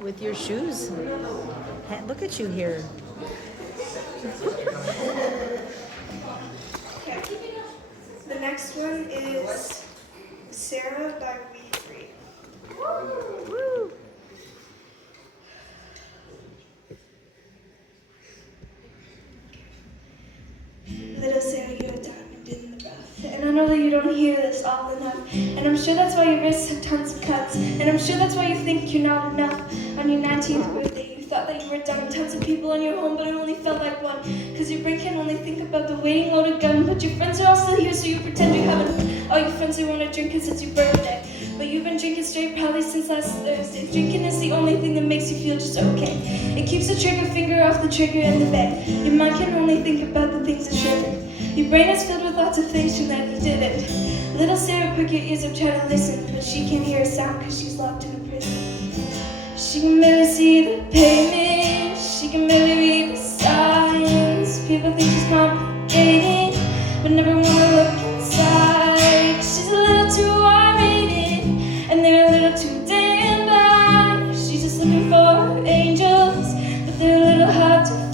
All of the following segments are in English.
with your shoes. Look at you here. Okay. The next one is Sarah by We Free. Woo. Little Sarah, you're a diamond in the rough. And I know that you don't hear this all enough. And I'm sure that's why your wrists have tons of cuts. And I'm sure that's why you think you're not enough. On your 19th birthday, you thought that you were done. Tons of people in your home, but it only felt like one. Because your brain can only think about the waiting loaded gun. But your friends are all still here, so you pretend you haven't. All your friends who want to drink because it's your birthday. But you've been drinking straight probably since last Thursday. Drinking is the only thing that makes you feel just okay. It keeps the trigger finger off the trigger in the bed. Your mind can only think about the things it shouldn't. Your brain is filled with lots of things that you didn't. Little Sarah, prick your ears up, try to listen. But she can't hear a sound because she's locked in a prison. She can barely see the pavement. She can barely read the signs. People think she's complicated, but never want to look inside. She's a little too R-rated, and they're a little too damn blind. She's just looking for angels, but they're a little hard to find.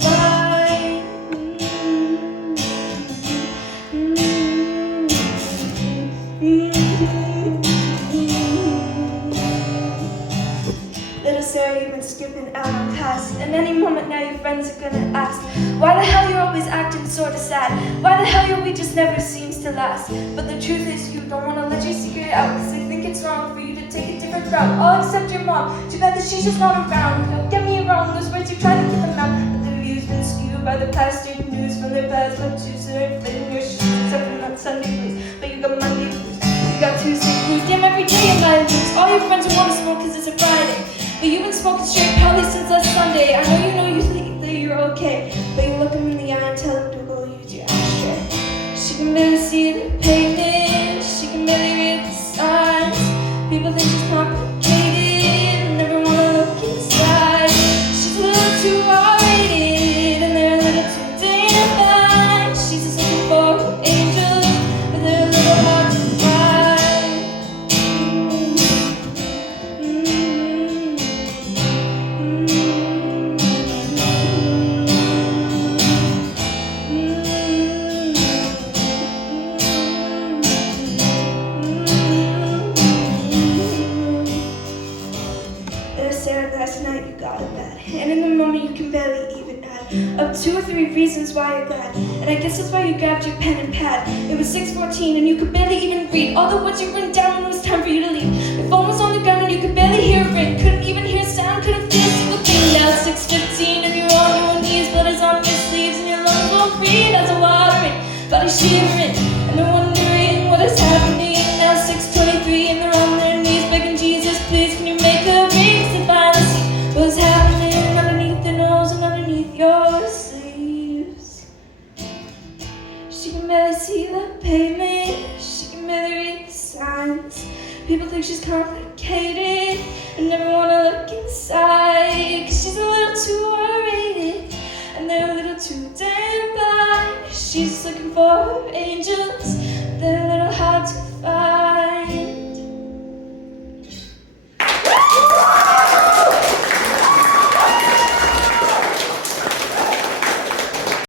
Little Sarah, you've been skipping out on class, and any moment now your friends are gonna ask, why the hell you're always acting sorta sad? Why the hell your week just never seems to last? But the truth is you don't wanna let your secret out, cause they think it's wrong for you to take a different route. All except your mom, too bad that she's just not around. Don't get me wrong, those words you try to get them out, but their views been skewed by the pastor news from their past lectures. They're inflating your shoes, except for not Sunday blues, but you got Monday blues. You got Tuesday blues, damn every day you lie loose. All your friends will wanna smoke cause it's a Friday. But you've been smoking straight probably since last Sunday. I know you think that you're okay, but you look them in the eye and tell them to go use your ashtray. She can barely see the pavement, she can barely read the signs. People think she's complicated, never wanna look inside. She's a little too R-rated, and they're a little too damn blind. She's just looking for angels, but they're a little hard to find. Last night you got it bad, and in the moment you can barely even add up 2 or 3 reasons why you're glad. And I guess that's why you grabbed your pen and pad. It was 6:14 and you could barely even read all the words you written down when it was time for you to leave. Your phone was on the ground and you could barely hear it ring. Couldn't even hear sound, couldn't feel a single thing. Now it's 6:15 and you're on your knees, blood is on your sleeves and your lungs won't breathe as a watering, body shivering, and they're wondering what is happening. Now 6:23 and they're on their knees begging Jesus, please can you make a ring to finally see what's happening underneath their nose and underneath your sleeves. She can barely see the pavement, she can barely read the signs. People think she's complicated and never wanna look inside, cause she's a little too R-rated and they're a little too damn blind. She's looking for angels, they're